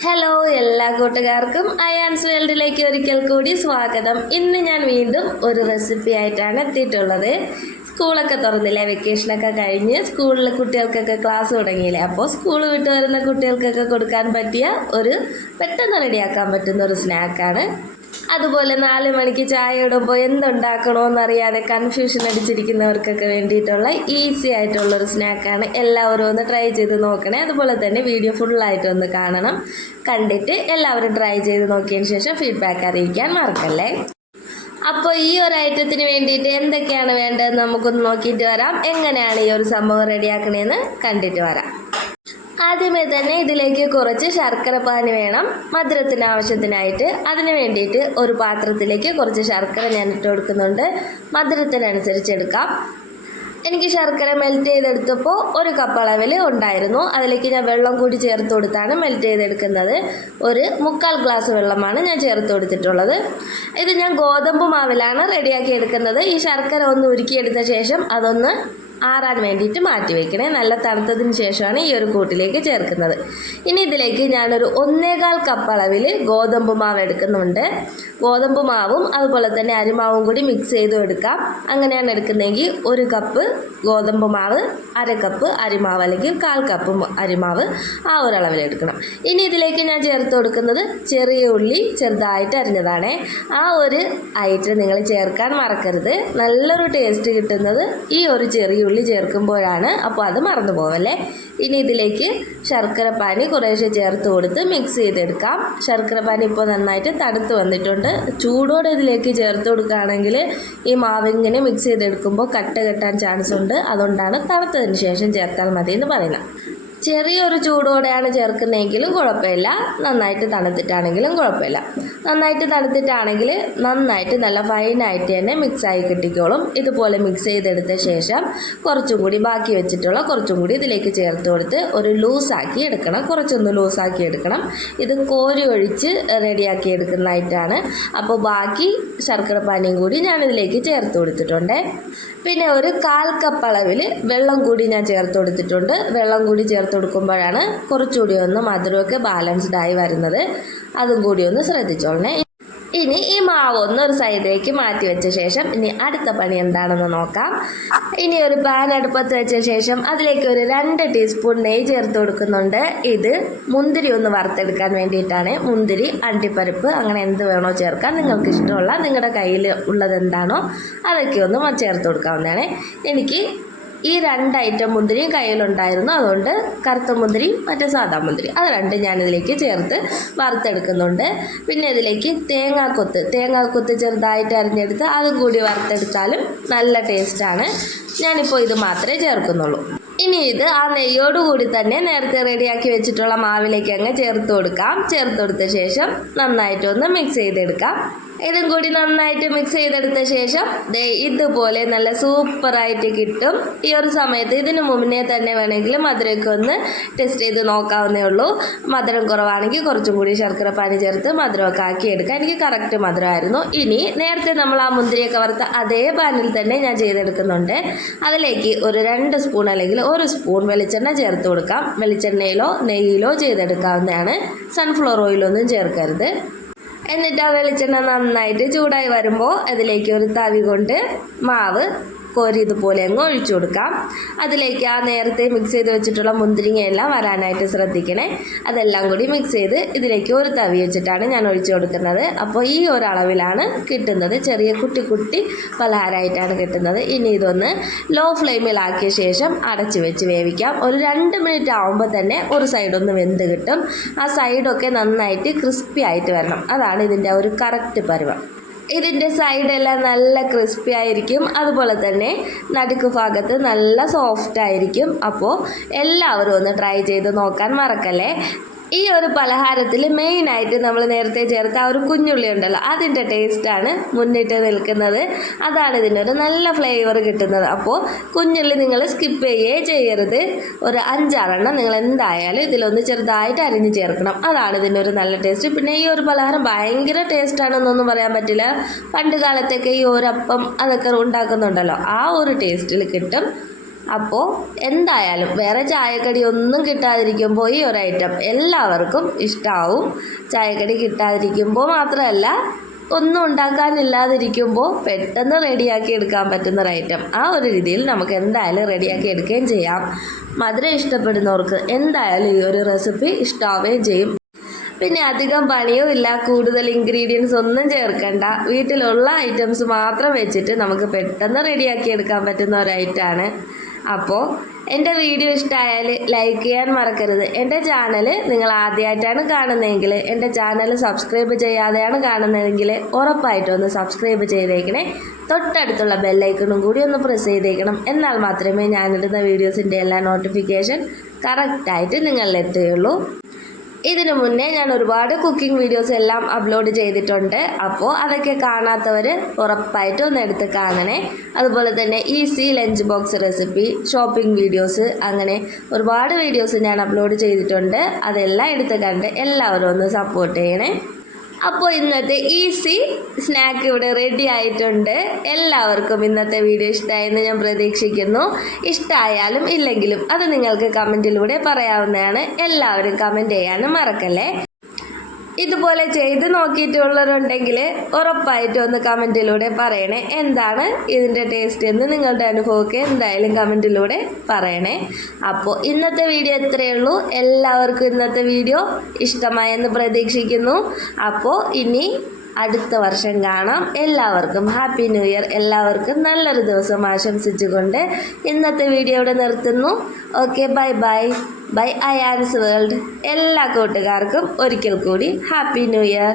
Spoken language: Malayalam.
ഹലോ എല്ലാ കൂട്ടുകാർക്കും ഐ അയാൻസ് വേൾഡിലേക്ക് ഒരിക്കൽ കൂടി സ്വാഗതം. ഇന്ന് ഞാൻ വീണ്ടും ഒരു റെസിപ്പി ആയിട്ടാണ് എത്തിയിട്ടുള്ളത്. സ്കൂളൊക്കെ തുറന്നില്ലേ? വെക്കേഷനൊക്കെ കഴിഞ്ഞ് സ്കൂളിൽ കുട്ടികൾക്കൊക്കെ ക്ലാസ് തുടങ്ങിയില്ലേ? അപ്പോൾ സ്കൂൾ വിട്ട് വരുന്ന കുട്ടികൾക്കൊക്കെ കൊടുക്കാൻ പറ്റിയ ഒരു പെട്ടെന്ന് റെഡിയാക്കാൻ പറ്റുന്ന ഒരു സ്നാക്കാണ് അതുപോലെ നാല് മണിക്ക് ചായ ഇടുമ്പോൾ എന്തുണ്ടാക്കണമെന്നറിയാതെ കൺഫ്യൂഷൻ അടിച്ചിരിക്കുന്നവർക്കൊക്കെ വേണ്ടിയിട്ടുള്ള ഈസി ആയിട്ടുള്ള ഒരു സ്നാക്കാണ് എല്ലാവരും ഒന്ന് ട്രൈ ചെയ്ത് നോക്കണേ. അതുപോലെ തന്നെ വീഡിയോ ഫുള്ളായിട്ടൊന്ന് കാണണം. കണ്ടിട്ട് എല്ലാവരും ട്രൈ ചെയ്ത് നോക്കിയതിന് ശേഷം ഫീഡ്ബാക്ക് അറിയിക്കാൻ മറക്കല്ലേ? അപ്പോൾ ഈ ഒരു ഐറ്റത്തിന് വേണ്ടിയിട്ട് എന്തൊക്കെയാണ് വേണ്ടതെന്ന് നമുക്കൊന്ന് നോക്കിയിട്ട് വരാം. എങ്ങനെയാണ് ഈ ഒരു സംഭവം റെഡിയാക്കണേന്ന് കണ്ടിട്ട് വരാം. ആദ്യമേ തന്നെ ഇതിലേക്ക് കുറച്ച് ശർക്കര വേണം. മധുരത്തിന് ആവശ്യത്തിനായിട്ട്. അതിന് വേണ്ടിയിട്ട് ഒരു പാത്രത്തിലേക്ക് കുറച്ച് ശർക്കര ഞാൻ ഇട്ട് കൊടുക്കുന്നുണ്ട്. മധുരത്തിനനുസരിച്ച് എടുക്കാം. എനിക്ക് ശർക്കര മെൽറ്റ് ചെയ്തെടുത്തപ്പോൾ ഒരു കപ്പ് അളവിൽ ഉണ്ടായിരുന്നു. അതിലേക്ക് ഞാൻ വെള്ളം കൂടി ചേർത്ത് കൊടുത്താണ് മെൽറ്റ് ചെയ്തെടുക്കുന്നത്. ഒരു മുക്കാൽ ഗ്ലാസ് വെള്ളമാണ് ഞാൻ ചേർത്ത് കൊടുത്തിട്ടുള്ളത്. ഇത് ഞാൻ ഗോതമ്പ് മാവിലാണ് റെഡിയാക്കി എടുക്കുന്നത്. ഈ ശർക്കര ഒന്ന് ഉരുക്കിയെടുത്ത ശേഷം അതൊന്ന് ആറാൻ വേണ്ടിയിട്ട് മാറ്റി വെക്കണേ. നല്ല തണുത്തതിന് ശേഷമാണ് ഈ ഒരു കൂട്ടിലേക്ക് ചേർക്കുന്നത്. ഇനി ഇതിലേക്ക് ഞാനൊരു ഒന്നേകാൽ കപ്പ് അളവിൽ ഗോതമ്പ് മാവ് എടുക്കുന്നുണ്ട്. ഗോതമ്പ് മാവും അതുപോലെ തന്നെ അരിമാവും കൂടി മിക്സ് ചെയ്തു എടുക്കാം. അങ്ങനെയാണ് എടുക്കുന്നതെങ്കിൽ ഒരു കപ്പ് ഗോതമ്പ് മാവ് അര കപ്പ് അരിമാവ് അല്ലെങ്കിൽ കാൽ കപ്പ് അരിമാവ് ആ ഒരളവിൽ എടുക്കണം. ഇനി ഇതിലേക്ക് ഞാൻ ചേർത്ത് കൊടുക്കുന്നത് ചെറിയ ഉള്ളി ചെറുതായിട്ട് അരിഞ്ഞതാണ്. ആ ഒരു ഐറ്റം നിങ്ങൾ ചേർക്കാൻ മറക്കരുത്. നല്ലൊരു ടേസ്റ്റ് കിട്ടുന്നത് ഈ ഒരു ചെറിയ ഉള്ളി ചേർക്കുമ്പോഴാണ് അപ്പോൾ അത് മറന്നു പോവല്ലേ ഇനി ഇതിലേക്ക് ശർക്കര പാനി കുറേശ്ശെ ചേർത്ത് കൊടുത്ത് മിക്സ് ചെയ്തെടുക്കാം. ശർക്കര പാനി ഇപ്പോൾ നന്നായിട്ട് തണുത്ത് വന്നിട്ടുണ്ട്. ചൂടോടെ ഇതിലേക്ക് ചേർത്ത് കൊടുക്കുകയാണെങ്കിൽ ഈ മാവിങ്ങനെ മിക്സ് ചെയ്തെടുക്കുമ്പോൾ കട്ട കെട്ടാൻ ചാൻസ് ഉണ്ട്. അതുകൊണ്ടാണ് തണുത്തതിന് ശേഷം ചേർത്താൽ മതി എന്ന് പറയുന്നത്. ചെറിയൊരു ചൂടോടെയാണ് ചേർക്കുന്നതെങ്കിലും കുഴപ്പമില്ല. നന്നായിട്ട് തണുത്തിട്ടാണെങ്കിലും കുഴപ്പമില്ല. നന്നായിട്ട് തണുത്തിട്ടാണെങ്കിൽ നന്നായിട്ട് നല്ല ഫൈനായിട്ട് തന്നെ മിക്സായി കിട്ടിക്കോളും. ഇതുപോലെ മിക്സ് ചെയ്തെടുത്ത ശേഷം കുറച്ചും കൂടി ബാക്കി വെച്ചിട്ടുള്ള കുറച്ചും കൂടി ഇതിലേക്ക് ചേർത്ത് കൊടുത്ത് ഒരു ലൂസാക്കി എടുക്കണം. കുറച്ചൊന്ന് ലൂസാക്കി എടുക്കണം. ഇത് കോരി ഒഴിച്ച് റെഡിയാക്കി എടുക്കുന്നതായിട്ടാണ്. അപ്പോൾ ബാക്കി ശർക്കര പാനിയും കൂടി ഞാൻ ഇതിലേക്ക് ചേർത്ത് കൊടുത്തിട്ടുണ്ട്. പിന്നെ ഒരു കാൽ കപ്പ് അളവിൽ വെള്ളം കൂടി ഞാൻ ചേർത്ത് കൊടുത്തിട്ടുണ്ട്. വെള്ളം കൂടി ചേർത്ത് കൊടുക്കുമ്പോഴാണ് കുറച്ചുകൂടി ഒന്ന് മധുരമൊക്കെ ബാലൻസ്ഡ് ആയി വരുന്നത്. അതും കൂടി ഒന്ന് ശ്രദ്ധിച്ചോളണേ. ഇനി ഈ മാവ് ഒന്ന് ഒരു സൈഡിലേക്ക് മാറ്റി വെച്ച ശേഷം ഇനി അടുത്ത പണി എന്താണെന്ന് നോക്കാം. ഇനി ഒരു പാൻ അടുപ്പത്ത് വെച്ച ശേഷം അതിലേക്ക് ഒരു രണ്ട് ടീസ്പൂൺ നെയ്യ് ചേർത്ത് കൊടുക്കുന്നുണ്ട്. ഇത് മുന്തിരി ഒന്ന് വറുത്തെടുക്കാൻ വേണ്ടിയിട്ടാണ്. മുന്തിരി അണ്ടിപ്പരിപ്പ് അങ്ങനെ എന്ത് വേണോ ചേർക്കാൻ നിങ്ങൾക്ക് ഇഷ്ടമുള്ള നിങ്ങളുടെ കയ്യിൽ ഉള്ളത് എന്താണോ അതൊക്കെ ഒന്ന് ചേർത്ത് കൊടുക്കാവുന്നതാണ്. എനിക്ക് ഈ രണ്ട് ഐറ്റം മുന്തിരിയും കയ്യിലുണ്ടായിരുന്നു. അതുകൊണ്ട് കറുത്ത മുന്തിരി മറ്റേ സാധാ മുന്തിരി. അത് രണ്ടും ഞാനിതിലേക്ക് ചേർത്ത് വറുത്തെടുക്കുന്നുണ്ട്. പിന്നെ ഇതിലേക്ക് തേങ്ങാക്കൊത്ത് തേങ്ങാക്കൊത്ത് ചെറുതായിട്ട് അരിഞ്ഞെടുത്ത് അതും കൂടി വറുത്തെടുത്താലും നല്ല ടേസ്റ്റാണ്. ഞാനിപ്പോൾ ഇത് മാത്രമേ ചേർക്കുന്നുള്ളൂ. ഇനി ഇത് ആ നെയ്യോടുകൂടി തന്നെ നേരത്തെ റെഡിയാക്കി വെച്ചിട്ടുള്ള മാവിലേക്ക് അങ്ങ് ചേർത്ത് കൊടുക്കാം. ചേർത്ത് കൊടുത്ത ശേഷം നന്നായിട്ടൊന്ന് മിക്സ് ചെയ്തെടുക്കാം. ഇതും കൂടി നന്നായിട്ട് മിക്സ് ചെയ്തെടുത്ത ശേഷം ദേ ഇതുപോലെ നല്ല സൂപ്പറായിട്ട് കിട്ടും. ഈ ഒരു സമയത്ത് ഇതിന് മുന്നേ തന്നെ വേണമെങ്കിൽ മധുരമൊക്കെ ഒന്ന് ടെസ്റ്റ് ചെയ്ത് നോക്കാവുന്നേ ഉള്ളൂ. മധുരം കുറവാണെങ്കിൽ കുറച്ചും കൂടി ശർക്കര പാനി ചേർത്ത് മധുരമൊക്കെ ആക്കി എടുക്കാം. എനിക്ക് കറക്റ്റ് മധുരമായിരുന്നു. ഇനി നേരത്തെ നമ്മൾ ആ മുന്തിരിയൊക്കെ വറുത്ത അതേ പാനിൽ തന്നെ ഞാൻ ചെയ്തെടുക്കുന്നുണ്ട്. അതിലേക്ക് ഒരു രണ്ട് സ്പൂൺ അല്ലെങ്കിൽ ഒരു സ്പൂൺ വെളിച്ചെണ്ണ ചേർത്ത് കൊടുക്കാം. വെളിച്ചെണ്ണയിലോ നെയ്യിലോ ചെയ്തെടുക്കാവുന്നതാണ്. സൺഫ്ലവർ ഓയിലൊന്നും ചേർക്കരുത്. എന്നിട്ട് ആ വെളിച്ചെണ്ണ നന്നായിട്ട് ചൂടായി വരുമ്പോൾ അതിലേക്ക് ഒരു തവി കൊണ്ട് മാവ് കോരി ഇതുപോലെ അങ്ങ് ഒഴിച്ചു കൊടുക്കാം. അതിലേക്ക് ആ നേരത്തെ മിക്സ് ചെയ്ത് വെച്ചിട്ടുള്ള മുന്തിരിങ്ങയെല്ലാം വരാനായിട്ട് ശ്രദ്ധിക്കണേ. അതെല്ലാം കൂടി മിക്സ് ചെയ്ത് ഇതിലേക്ക് ഒരു തവി വെച്ചിട്ടാണ് ഞാൻ ഒഴിച്ചു കൊടുക്കുന്നത്. അപ്പോൾ ഈ ഒരു അളവിലാണ് കിട്ടുന്നത്. ചെറിയ കുട്ടി കുട്ടി പലഹാരമായിട്ടാണ് കിട്ടുന്നത്. ഇനി ഇതൊന്ന് ലോ ഫ്ലെയിമിലാക്കിയ ശേഷം അടച്ചു വെച്ച് വേവിക്കാം. ഒരു രണ്ട് മിനിറ്റ് ആകുമ്പോൾ തന്നെ ഒരു സൈഡൊന്ന് വെന്ത് കിട്ടും. ആ സൈഡൊക്കെ നന്നായിട്ട് ക്രിസ്പി ആയിട്ട് വരണം. അതാണ് ഇതിന്റെ ഒരു കറക്റ്റ് പരുവം. ഇതിന്റെ സൈഡെല്ലാം നല്ല ക്രിസ്പി ആയിരിക്കും. അതുപോലെ തന്നെ നടുക്ക് ഭാഗത്ത് നല്ല സോഫ്റ്റ് ആയിരിക്കും. അപ്പോൾ എല്ലാവരും ഒന്ന് ട്രൈ ചെയ്ത് നോക്കാൻ മറക്കല്ലേ? ഈ ഒരു പലഹാരത്തിൽ മെയിനായിട്ട് നമ്മൾ നേരത്തെ ചേർത്ത ആ ഒരു കുഞ്ഞുള്ളി ഉണ്ടല്ലോ അതിന്റെ ടേസ്റ്റാണ് മുന്നിട്ട് നിൽക്കുന്നത്. അതാണ് ഇതിനൊരു നല്ല ഫ്ലേവർ കിട്ടുന്നത്. അപ്പോൾ കുഞ്ഞുള്ളി നിങ്ങൾ സ്കിപ്പ് ചെയ്യേ ചെയ്യരുത്. ഒരു അഞ്ചാറെണ്ണം നിങ്ങൾ എന്തായാലും ഇതിലൊന്ന് ചെറുതായിട്ട് അരിഞ്ഞ് ചേർക്കണം. അതാണ് ഇതിന്റെ ഒരു നല്ല ടേസ്റ്റ് പിന്നെ ഈ ഒരു പലഹാരം ഭയങ്കര ടേസ്റ്റാണെന്നൊന്നും പറയാൻ പറ്റില്ല. പണ്ട് കാലത്തൊക്കെ ഈ ഒരപ്പം അതൊക്കെ ഉണ്ടാക്കുന്നുണ്ടല്ലോ ആ ഒരു ടേസ്റ്റിൽ കിട്ടും. അപ്പോൾ എന്തായാലും വേറെ ചായക്കടി ഒന്നും കിട്ടാതിരിക്കുമ്പോൾ ഈ ഒരു ഐറ്റം എല്ലാവർക്കും ഇഷ്ടമാവും ചായക്കടി കിട്ടാതിരിക്കുമ്പോൾ മാത്രമല്ല ഒന്നും ഉണ്ടാക്കാനില്ലാതിരിക്കുമ്പോൾ പെട്ടെന്ന് റെഡിയാക്കി എടുക്കാൻ പറ്റുന്ന ഒരു ഐറ്റം ആ ഒരു രീതിയിൽ നമുക്ക് എന്തായാലും റെഡിയാക്കി എടുക്കുകയും ചെയ്യാം. മധുരം ഇഷ്ടപ്പെടുന്നവർക്ക് എന്തായാലും ഈ ഒരു റെസിപ്പി ഇഷ്ടാവുകയും ചെയ്യും. പിന്നെ അധികം പണിയും ഇല്ല കൂടുതൽ ഇൻഗ്രീഡിയൻസ് ഒന്നും ചേർക്കണ്ട. വീട്ടിലുള്ള ഐറ്റംസ് മാത്രം വെച്ചിട്ട് നമുക്ക് പെട്ടെന്ന് റെഡിയാക്കി എടുക്കാൻ പറ്റുന്ന ഒരു ഐറ്റമാണ് അപ്പോൾ എന്റെ വീഡിയോ ഇഷ്ടമായാൽ ലൈക്ക് ചെയ്യാൻ മറക്കരുത്. എന്റെ ചാനൽ നിങ്ങൾ ആദ്യമായിട്ടാണ് കാണുന്നതെങ്കിൽ എന്റെ ചാനൽ സബ്സ്ക്രൈബ് ചെയ്യാതെയാണ് കാണുന്നതെങ്കിൽ ഉറപ്പായിട്ടും ഒന്ന് സബ്സ്ക്രൈബ് ചെയ്തേക്കണേ. തൊട്ടടുത്തുള്ള ബെല്ലൈക്കണും കൂടി ഒന്ന് പ്രസ് ചെയ്തേക്കണം. എന്നാൽ മാത്രമേ ഞാനിടുന്ന വീഡിയോസിന്റെ എല്ലാ നോട്ടിഫിക്കേഷൻ കറക്റ്റായിട്ട് നിങ്ങളിലെത്തുകയുള്ളൂ ഇതിനു മുന്നേ ഞാൻ ഒരുപാട് കുക്കിംഗ് വീഡിയോസ് എല്ലാം അപ്ലോഡ് ചെയ്തിട്ടുണ്ട്. അപ്പോൾ അതൊക്കെ കാണാത്തവർ ഉറപ്പായിട്ടും ഒന്ന് എടുത്ത് കാണണേ. അതുപോലെ തന്നെ easy lunch box recipe shopping videos അങ്ങനെ ഒരുപാട് വീഡിയോസ് ഞാൻ അപ്ലോഡ് ചെയ്തിട്ടുണ്ട്. അതെല്ലാം എടുത്ത് കണ്ട് എല്ലാവരും ഒന്ന് സപ്പോർട്ട് ചെയ്യണേ. അപ്പോൾ ഇന്നത്തെ ഈസി സ്നാക്ക് ഇവിടെ റെഡി ആയിട്ടുണ്ട്. എല്ലാവർക്കും ഇന്നത്തെ വീഡിയോ ഇഷ്ടമായെന്ന് ഞാൻ പ്രതീക്ഷിക്കുന്നു. ഇഷ്ടമായാലും ഇല്ലെങ്കിലും അത് നിങ്ങൾക്ക് കമന്റിലൂടെ പറയാവുന്നതാണ്. എല്ലാവരും കമന്റ് ചെയ്യാനും മറക്കല്ലേ? ഇതുപോലെ ചെയ്ത് നോക്കിയിട്ടുള്ളവരുണ്ടെങ്കിൽ ഉറപ്പായിട്ടും ഒന്ന് കമന്റിലൂടെ പറയണേ. എന്താണ് ഇതിന്റെ ടേസ്റ്റ് എന്ന് നിങ്ങളുടെ അനുഭവമൊക്കെ എന്തായാലും കമന്റിലൂടെ പറയണേ. അപ്പോൾ ഇന്നത്തെ വീഡിയോ ഇത്രയേ ഉള്ളൂ. എല്ലാവർക്കും ഇന്നത്തെ വീഡിയോ ഇഷ്ടമായെന്ന് പ്രതീക്ഷിക്കുന്നു. അപ്പോൾ ഇനി അടുത്ത വർഷം കാണാം. എല്ലാവർക്കും ഹാപ്പി ന്യൂ ഇയർ എല്ലാവർക്കും നല്ലൊരു ദിവസം ആശംസിച്ചുകൊണ്ട് ഇന്നത്തെ വീഡിയോ ഇവിടെ നിർത്തുന്നു. Okay bye bye bye Ayaan's world എല്ലാ കൂട്ടുകാർക്കും ഒരിക്കൽ കൂടി ഹാപ്പി ന്യൂ ഇയർ